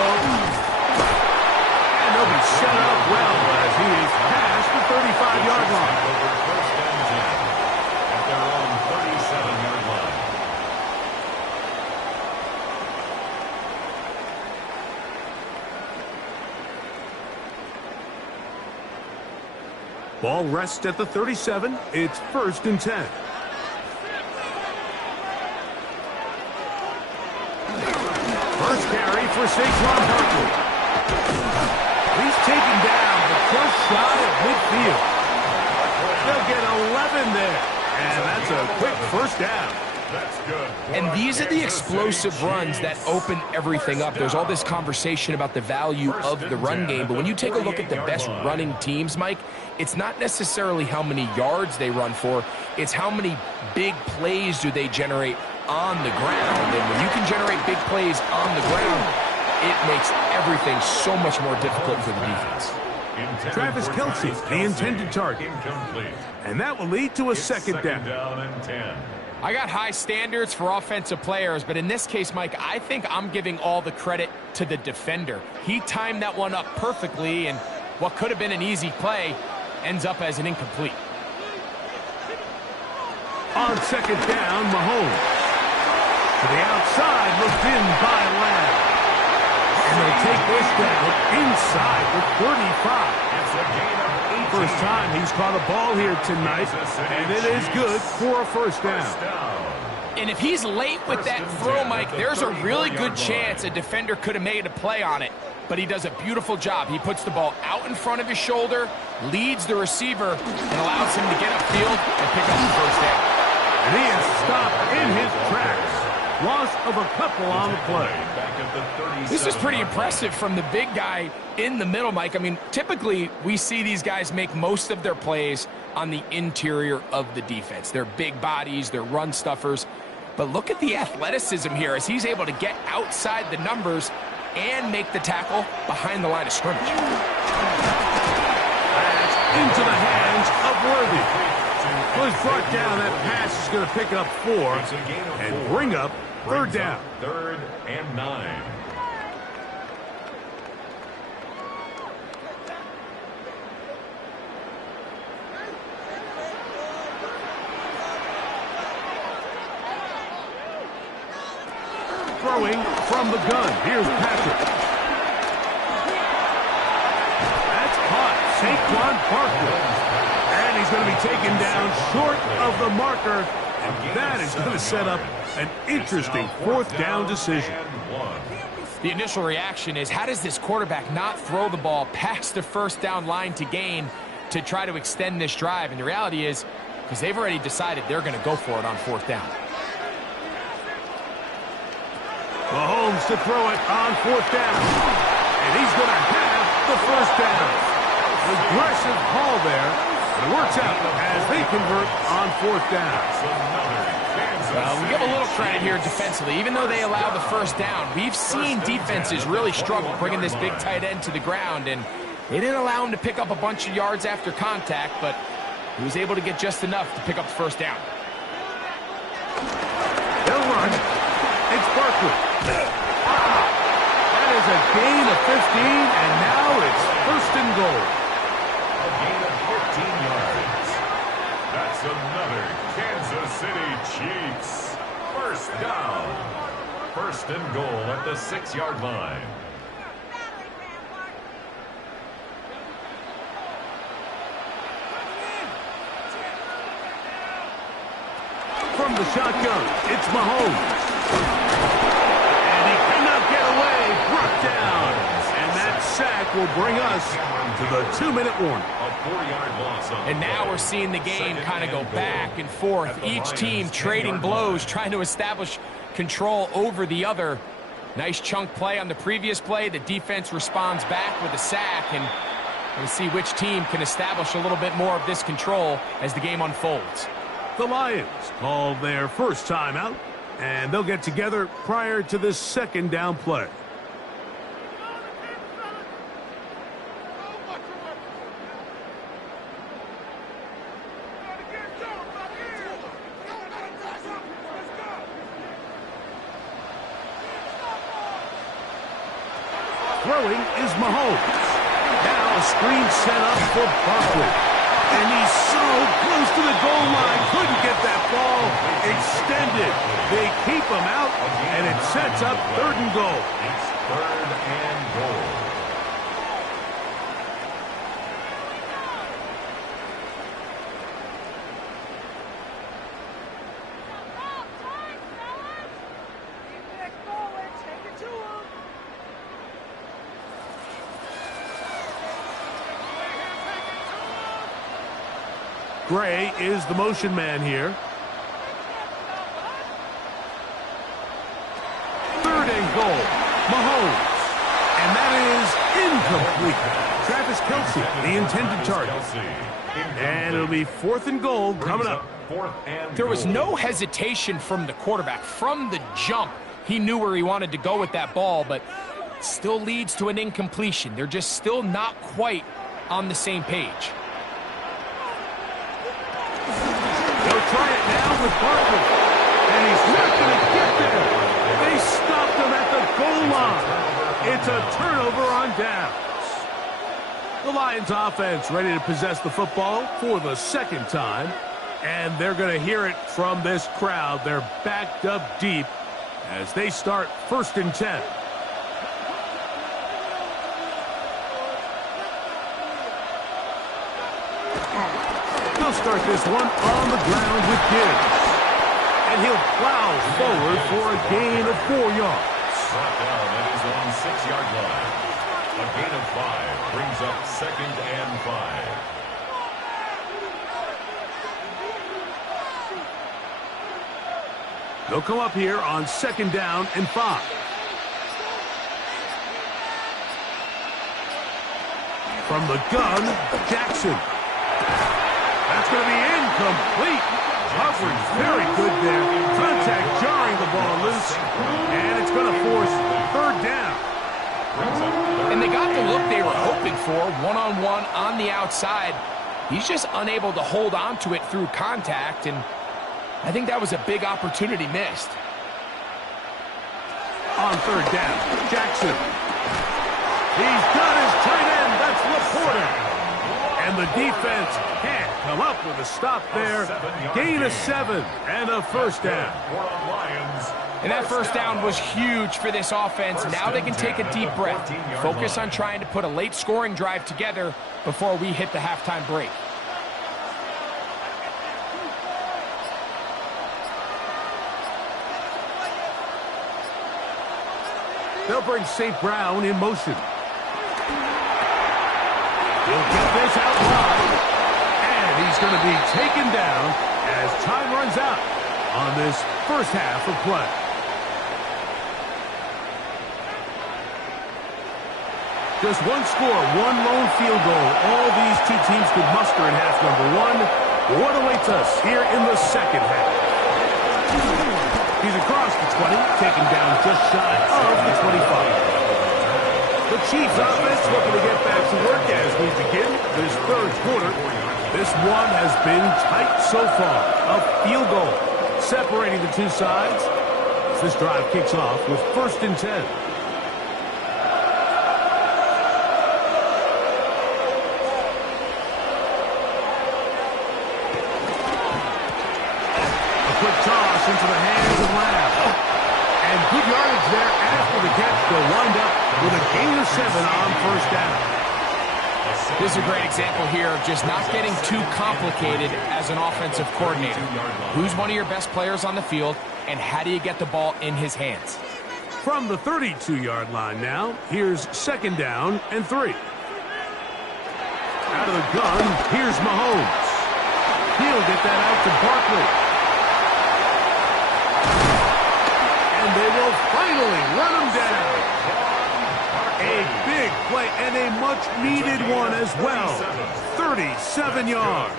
they'll be set up well as he is past the 35-yard line. First and 10 at their own 37-yard line. Ball rests at the 37. It's 1st and 10. First carry for Saquon Barkley. He's taken down the first shot at midfield. They'll get 11 there. And that's a quick first down. That's good. And these are the explosive runs that open everything up. There's all this conversation about the value of the run game, but when you take a look at the best running teams, Mike, it's not necessarily how many yards they run for, it's how many big plays do they generate on the ground. And when you can generate big plays on the ground, it makes everything so much more difficult for the defense. Travis Kelce, the intended target. And that will lead to a second down. And 10. I got high standards for offensive players, but in this case, Mike, I think I'm giving all the credit to the defender. He timed that one up perfectly, and what could have been an easy play ends up as an incomplete. On second down, Mahomes. To the outside, looked in by Lamb. And they'll take this down inside the 35. It's a gain of 8. First time he's caught a ball here tonight, and it is good for a first down. And if he's late with that throw, Mike, there's a really good chance a defender could have made a play on it. But he does a beautiful job. He puts the ball out in front of his shoulder, leads the receiver, and allows him to get upfield and pick up the first down. And he is stopped in his tracks. Loss of a couple on the play. This is pretty impressive from the big guy in the middle, Mike. I mean, typically we see these guys make most of their plays on the interior of the defense. They're big bodies, they're run stuffers. But look at the athleticism here as he's able to get outside the numbers and make the tackle behind the line of scrimmage. That's into the hands of Worthy. Was brought down. That pass is going to pick up 4 and bring up third down. 3rd and 9. Throwing from the gun. Here's Patrick. That's caught. Saquon Barkley. And he's going to be taken down short of the marker. And that is going to set up an interesting 4th down decision. The initial reaction is, how does this quarterback not throw the ball past the first down line to gain to try to extend this drive? And the reality is, because they've already decided they're going to go for it on 4th down. Mahomes to throw it on 4th down. And he's going to have the first down. Aggressive call there. It works out as they convert on 4th down. We give a little credit here defensively. Even though they allow the first down, we've seen defenses really struggle bringing this big tight end to the ground, and they didn't allow him to pick up a bunch of yards after contact, but he was able to get just enough to pick up the first down. They'll run. It's Barkley. That is a gain of 15, and now it's 1st and goal. A gain of 15 yards. That's another Kansas City Chiefs. 1st down. 1st and goal at the 6-yard line. From the shotgun, it's Mahomes. And he cannot get away. Brought down. And that sack will bring us to the 2-minute warning. A 4-yard loss. And now we're seeing the game kind of go back and forth. Each team trading blows, trying to establish control over the other. Nice chunk play on the previous play. The defense responds back with a sack, and we'll see which team can establish a little bit more of this control as the game unfolds. The Lions call their first timeout, and they'll get together prior to this 2nd down play. Throwing is Mahomes. Now a screen set up for Barkley. And he's so close to the goal line. Couldn't get that ball extended. They keep him out, and it sets up 3rd and goal. It's 3rd and goal. Gray is the motion man here. 3rd and goal. Mahomes. And that is incomplete. Travis Kelce, the intended target. And it'll be 4th and goal coming up. There was no hesitation from the quarterback. From the jump, he knew where he wanted to go with that ball, but still leads to an incompletion. They're just still not quite on the same page. They'll try it now with Barkley. And he's not going to get there. They stopped him at the goal line. It's a turnover on downs. The Lions offense ready to possess the football for the 2nd time. And they're going to hear it from this crowd. They're backed up deep as they start 1st and 10. They'll start this one on the ground with Gibbs. And he'll plow forward for a gain of 4 yards. Brought down, that is on 6-yard line. A gain of 5 brings up 2nd and 5. They'll come up here on 2nd down and 5. From the gun, Jackson. That's going to be incomplete. Coverage very good there. Contact jarring the ball loose. And it's going to force 3rd down. And they got the look they were hoping for, one-on-one on the outside. He's just unable to hold on to it through contact, and I think that was a big opportunity missed. On 3rd down, Jackson. He's got his tight end. That's Laporta. And the defense can't come up with a stop there. Gain of 7 and a 1st down. And that 1st down was huge for this offense. Now they can take a deep breath. Focus on trying to put a late scoring drive together before we hit the halftime break. They'll bring St. Brown in motion. He'll get this out wide. And he's going to be taken down as time runs out on this 1st half of play. Just one score, one lone field goal. All these two teams could muster in half number one. What awaits us here in the second half? He's across the 20, taken down just shy of the 25. The Chiefs offense looking to get back to work as we begin this third quarter. This one has been tight so far. A field goal separating the two sides as this drive kicks off with 1st and 10. Into the hands of Lamb. And good yardage there after the catch. They'll wind up with a gain of 7 on 1st down. This is a great example here of just not getting too complicated as an offensive coordinator. Who's one of your best players on the field, and how do you get the ball in his hands? From the 32-yard line now, here's 2nd down and 3. Out of the gun, here's Mahomes. He'll get that out to Barkley. And they will finally run him down. A big play and a much-needed one as well. 37 yards.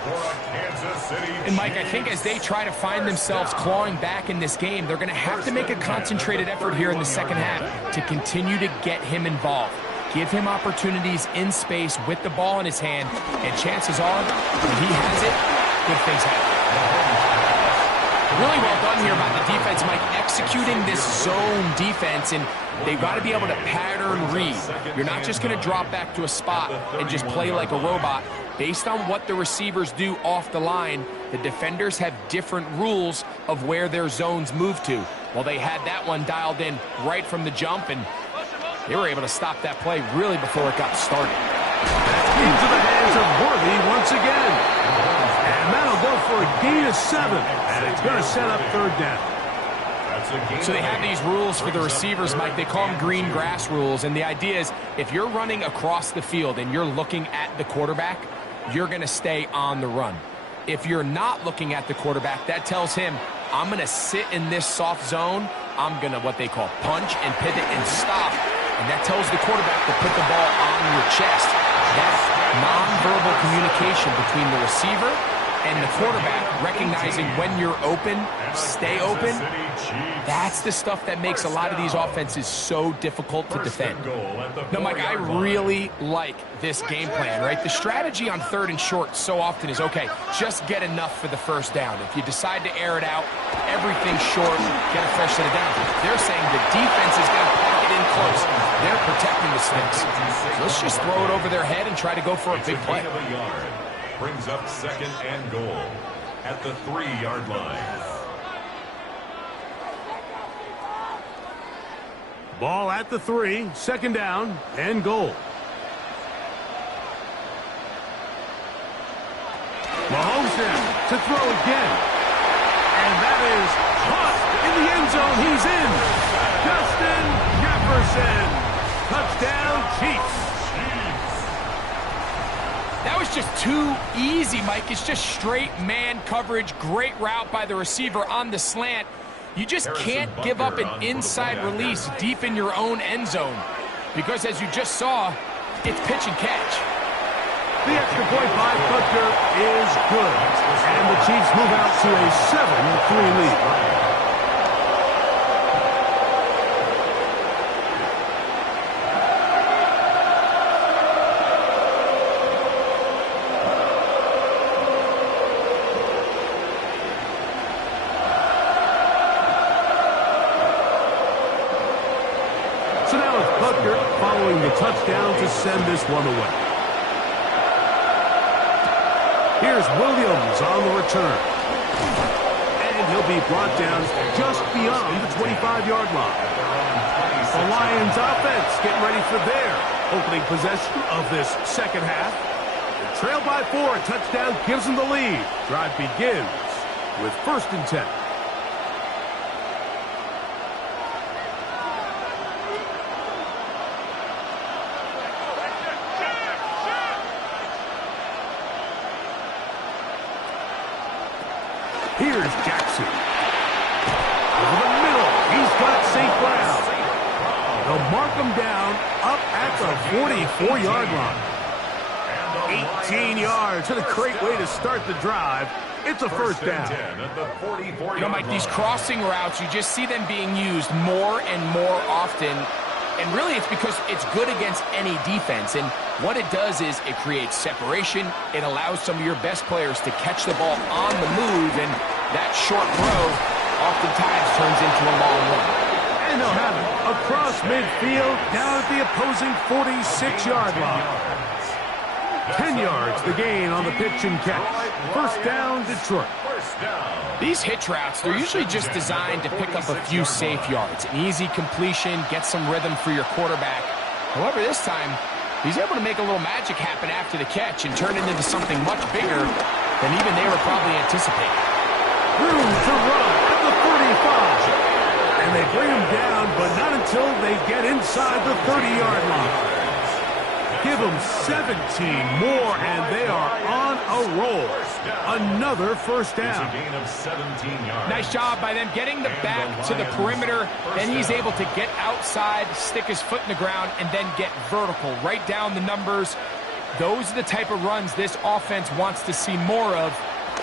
And, Mike, I think as they try to find themselves clawing back in this game, they're going to have to make a concentrated effort here in the second half to continue to get him involved. Give him opportunities in space with the ball in his hand, and chances are, when he has it, good things happen. Really well done here by the defense, Mike, executing this zone defense, and they've got to be able to pattern read. You're not just going to drop back to a spot and just play like a robot. Based on what the receivers do off the line, the defenders have different rules of where their zones move to. Well, they had that one dialed in right from the jump, and they were able to stop that play really before it got started. Into the hands of Worthy once again. And that'll go for a gain of 7. And it's going to set up 3rd down. So they have these rules for the receivers, Mike. They call them green grass rules. And the idea is if you're running across the field and you're looking at the quarterback, you're going to stay on the run. If you're not looking at the quarterback, that tells him, I'm going to sit in this soft zone. I'm going to what they call punch and pivot and stop. And that tells the quarterback to put the ball on your chest. That nonverbal communication between the receiver and the quarterback, recognizing when you're open, stay open, that's the stuff that makes a lot of these offenses so difficult to defend. Now, Mike, I really like this game plan, right? The strategy on 3rd and short so often is, okay, just get enough for the 1st down. If you decide to air it out, everything short, get a fresh set of downs. They're saying the defense is going to pack it in close. They're protecting the sticks. So let's just throw it over their head and try to go for a big play. Brings up 2nd and goal at the 3-yard line. Ball at the 3, 2nd down and goal. Mahomes now to throw again. And that is caught in the end zone. He's in. Justin Jefferson. Touchdown, Chiefs. That was just too easy, Mike. It's just straight man coverage. Great route by the receiver on the slant. You just can't give up an inside release deep in your own end zone. Because as you just saw, it's pitch and catch. The extra point by Butker is good. And the Chiefs move out to a 7-3 lead. So now it's Butker following the touchdown to send this one away. Here's Williams on the return. And he'll be brought down just beyond the 25-yard line. The Lions offense getting ready for their opening possession of this second half. They trail by 4. A touchdown gives them the lead. Drive begins with 1st and 10. Here's Jackson. Over the middle. He's got St. Brown. They'll mark them down up at the 44-yard line. 18 yards, and a great way to start the drive. It's a first down. You know, Mike, these crossing routes, you just see them being used more and more often. And really, it's because it's good against any defense. And what it does is it creates separation. It allows some of your best players to catch the ball on the move. And that short throw oftentimes turns into a long one. And they'll have it across midfield, down at the opposing 46-yard line. 10 yards, the gain on the pitch and catch. First down, Detroit. These hitch routes, they're usually just designed to pick up a few safe yards. An easy completion, get some rhythm for your quarterback. However, this time, he's able to make a little magic happen after the catch and turn it into something much bigger than even they were probably anticipating. Room to run at the 35. And they bring him down, but not until they get inside the 30-yard line. Give them 17 more, and they are on a roll. Another first down. Nice job by them getting the back to the perimeter. Then he's able to get outside, stick his foot in the ground, and then get vertical. Right down the numbers. Those are the type of runs this offense wants to see more of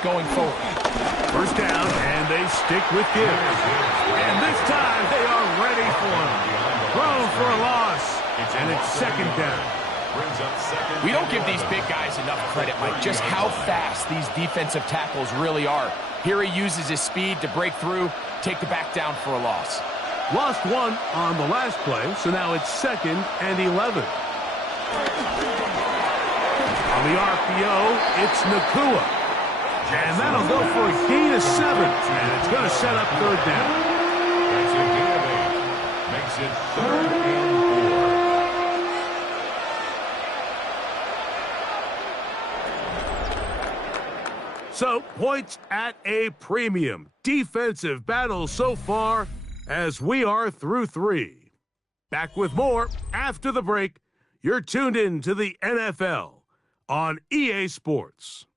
going forward. First down, and they stick with Gibbs. And this time, they are ready for him. Thrown for a loss, and it's second down. We don't give these big guys enough credit, Mike, just how fast these defensive tackles really are. Here he uses his speed to break through, take the back down for a loss. Lost one on the last play, so now it's 2nd and 11. On the RPO, it's Nacua. And that'll go for a gain of 7, and it's going to set up third down. That's a gain of 8. Makes it 3rd and 4. So, points at a premium. Defensive battle so far as we are through 3. Back with more after the break. You're tuned in to the NFL on EA Sports.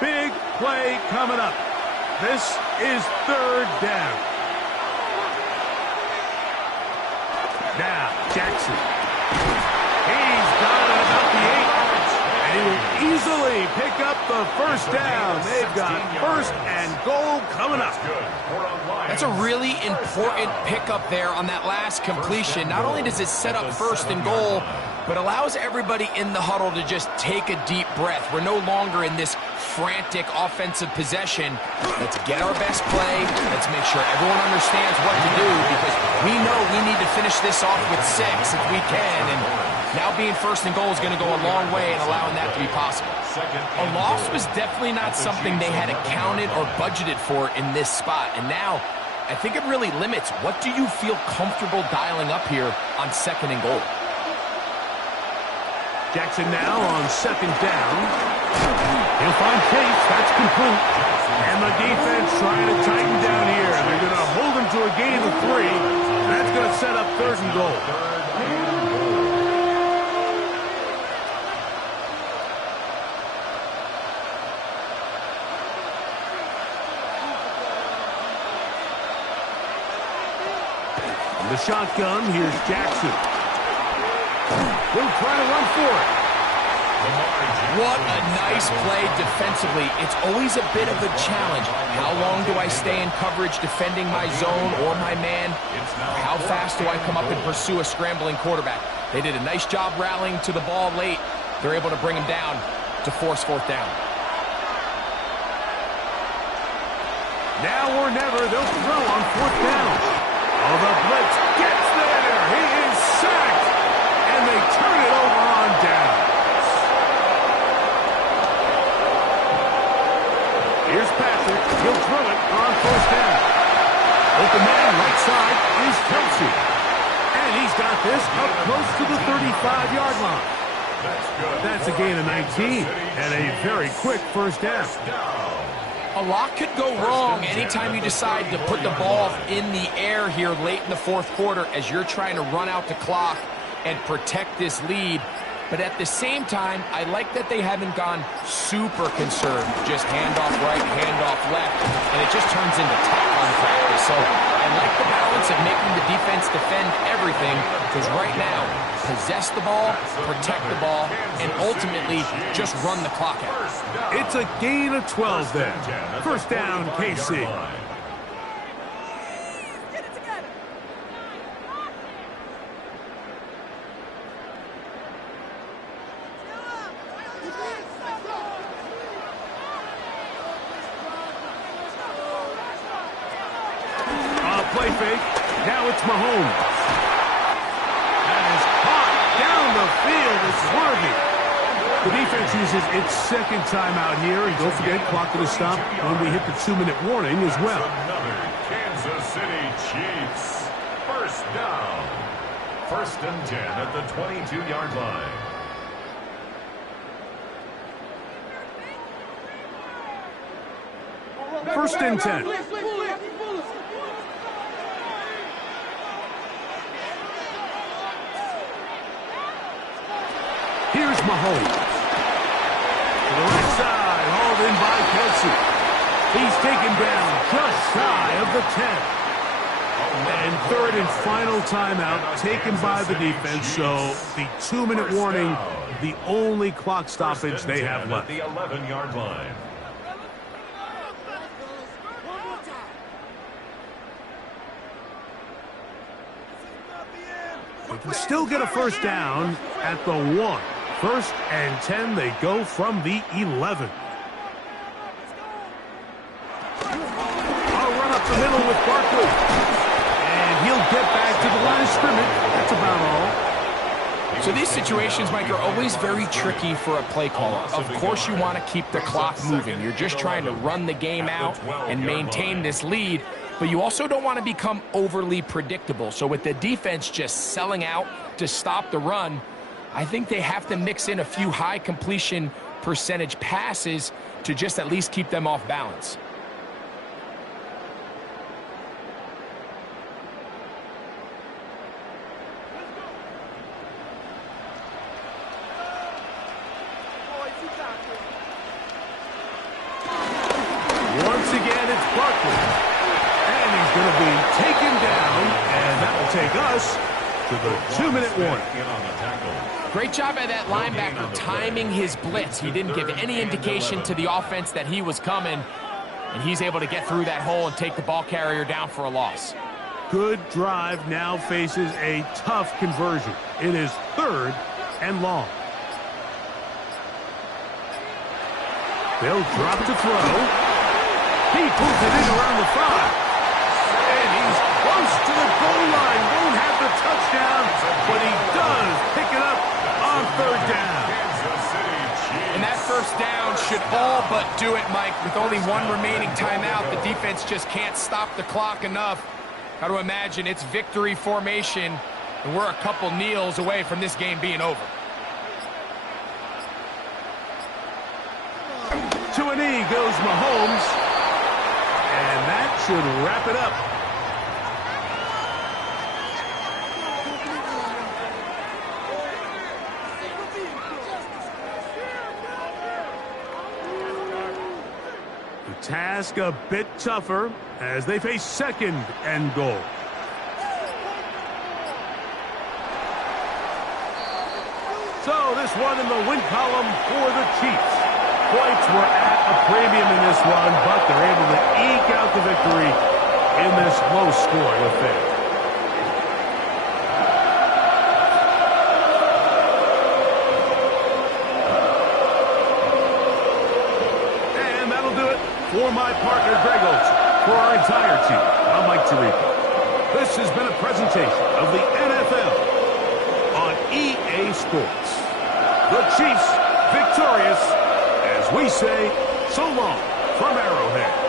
Big play coming up. This is third down. Now, Jackson. He's got it about the 8. And he will easily pick up the first down. They've got first and goal coming up. That's a really important pickup there on that last completion. Not only does it set up first and goal, but allows everybody in the huddle to just take a deep breath. We're no longer in this frantic offensive possession. Let's get our best play. Let's make sure everyone understands what to do, because we know we need to finish this off with 6 if we can. And now being first and goal is going to go a long way in allowing that to be possible. A loss was definitely not something they had accounted or budgeted for in this spot. And now, I think it really limits what do you feel comfortable dialing up here on 2nd and goal. Jackson now on 2nd down. He'll find Chase. That's complete. And the defense trying to tighten down here. They're going to hold him to a gain of 3. That's going to set up 3rd and goal. From the shotgun, here's Jackson. He'll try to run for it. What a nice play defensively. It's always a bit of a challenge. How long do I stay in coverage defending my zone or my man? How fast do I come up and pursue a scrambling quarterback? They did a nice job rallying to the ball late. They're able to bring him down to force 4th down. Now or never, they'll throw on 4th down. Oh, the blitz gets there. He is sacked. And they turn it over on down. Here's Patrick. He'll throw it on 1st down. Open man right side is Kelsey. And he's got this up close to the 35-yard line. That's a gain of 19 and a very quick 1st down. A lot could go wrong anytime you decide to put the ball in the air here late in the 4th quarter as you're trying to run out the clock and protect this lead. But at the same time, I like that they haven't gone super conserved. Just handoff right, handoff left, and it just turns into tackling practice. So I like the balance of making the defense defend everything, because right now, possess the ball, protect the ball, and ultimately just run the clock out. It's a gain of 12 there. First down, KC. Play fake. Now it's Mahomes. That is caught down the field. It's worthy. The defense uses its second timeout here. And don't forget, clock to the stop when we hit the 2-minute warning as well. Another Kansas City Chiefs. First down. First and 10 at the 22-yard line. First and 10. Here's Mahomes. To the right side, hauled in by Kelsey. He's taken down just shy of the 10. And third and final timeout taken by the defense, so the 2-minute warning, the only clock stoppage they have left. The 11-yard line. They can still get a first down at the 1. First and 10, they go from the 11. I'll run up the middle with Barkley. And he'll get back to the line of scrimmage. That's about all. So these situations, Mike, are always very tricky for a play caller. Of course you want to keep the clock moving. You're just trying to run the game out and maintain this lead. But you also don't want to become overly predictable. So with the defense just selling out to stop the run, I think they have to mix in a few high completion percentage passes to just at least keep them off balance. Once again, it's Barkley. And he's going to be taken down, and that will take us to the 2-minute warning. Great job by that linebacker timing his blitz. He didn't give any indication to the offense that he was coming, and he's able to get through that hole and take the ball carrier down for a loss. Good drive now faces a tough conversion. It is 3rd and long. They'll drop to throw. He pulls it in around the 5. And he's close to the goal line. Won't have the touchdown, but he does pick it up on 3rd down. And that first down should all but do it, Mike. With only one remaining timeout, the defense just can't stop the clock enough. Got to imagine it's victory formation, and we're a couple kneels away from this game being over. To a knee goes Mahomes, and that should wrap it up. The task a bit tougher as they face 2nd and goal. So this one in the win column for the Chiefs. Points were at a premium in this one, but they're able to eke out the victory in this low-scoring affair. And that'll do it for my partner, Greg Olsen. For our entire team, I'm Mike Tirico. This has been a presentation of the NFL on EA Sports. The Chiefs victorious, as we say so long from Arrowhead.